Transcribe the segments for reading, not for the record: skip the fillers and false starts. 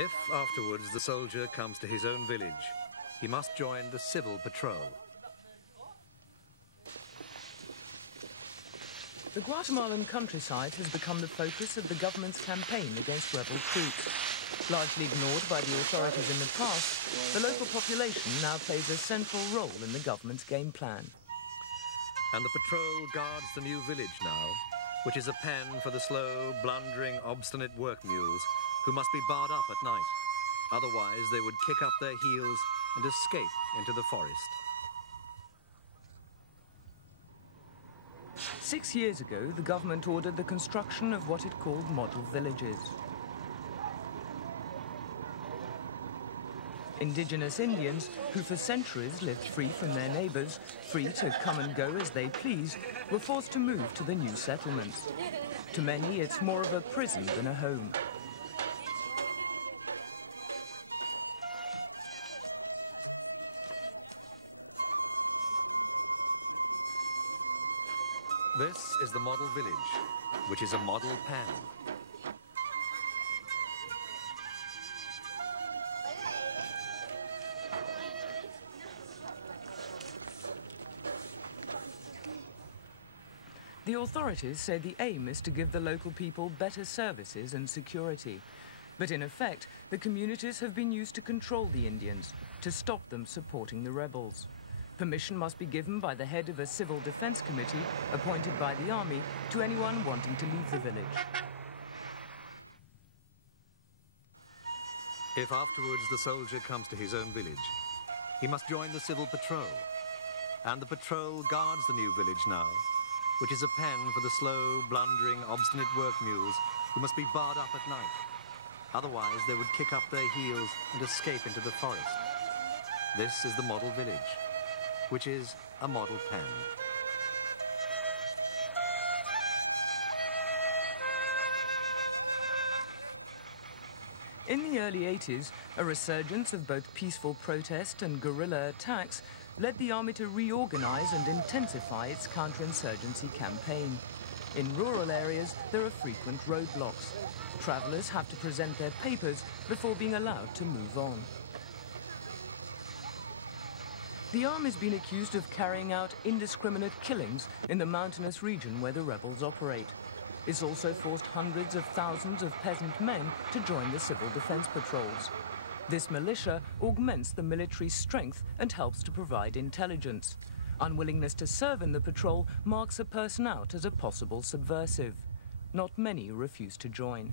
If afterwards the soldier comes to his own village, he must join the civil patrol. The Guatemalan countryside has become the focus of the government's campaign against rebel troops. Largely ignored by the authorities in the past, the local population now plays a central role in the government's game plan. And the patrol guards the new village now, which is a pen for the slow, blundering, obstinate work mules who must be barred up at night. Otherwise, they would kick up their heels and escape into the forest. 6 years ago, the government ordered the construction of what it called model villages. Indigenous Indians, who for centuries lived free from their neighbors, free to come and go as they please, were forced to move to the new settlements. To many, it's more of a prison than a home. This is the model village, which is a model pan. The authorities say the aim is to give the local people better services and security. But in effect, the communities have been used to control the Indians, to stop them supporting the rebels. Permission must be given by the head of a civil defense committee appointed by the army to anyone wanting to leave the village. If afterwards the soldier comes to his own village, he must join the civil patrol. And the patrol guards the new village now, which is a pen for the slow, blundering, obstinate work mules who must be barred up at night. Otherwise, they would kick up their heels and escape into the forest. This is the model village, which is a model pen. In the early 80s, a resurgence of both peaceful protest and guerrilla attacks led the army to reorganize and intensify its counterinsurgency campaign. In rural areas, there are frequent roadblocks. Travelers have to present their papers before being allowed to move on. The army has been accused of carrying out indiscriminate killings in the mountainous region where the rebels operate. It's also forced hundreds of thousands of peasant men to join the civil defense patrols. This militia augments the military's strength and helps to provide intelligence. Unwillingness to serve in the patrol marks a person out as a possible subversive. Not many refuse to join.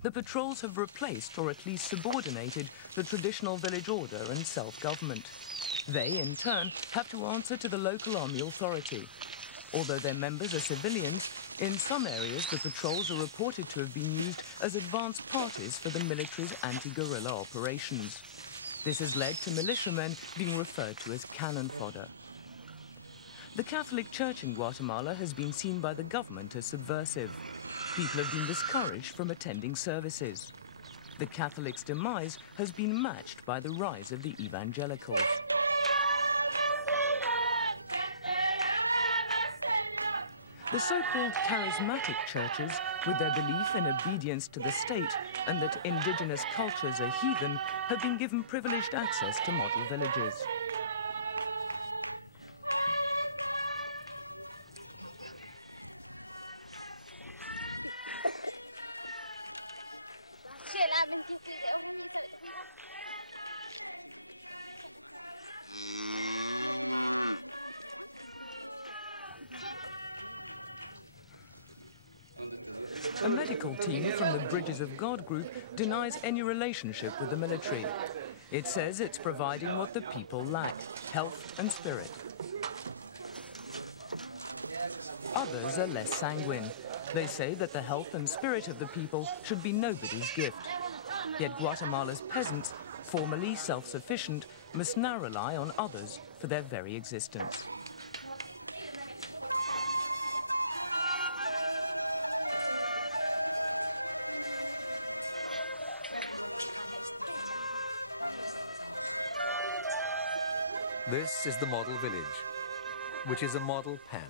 The patrols have replaced, or at least subordinated, the traditional village order and self-government. They, in turn, have to answer to the local army authority. Although their members are civilians, in some areas the patrols are reported to have been used as advance parties for the military's anti-guerrilla operations. This has led to militiamen being referred to as cannon fodder. The Catholic Church in Guatemala has been seen by the government as subversive. People have been discouraged from attending services. The Catholics' demise has been matched by the rise of the evangelicals. The so-called charismatic churches, with their belief in obedience to the state and that indigenous cultures are heathen, have been given privileged access to model villages. A medical team from the Bridges of God group denies any relationship with the military. It says it's providing what the people lack, health and spirit. Others are less sanguine. They say that the health and spirit of the people should be nobody's gift. Yet Guatemala's peasants, formerly self-sufficient, must now rely on others for their very existence. This is the model village, which is a model pen.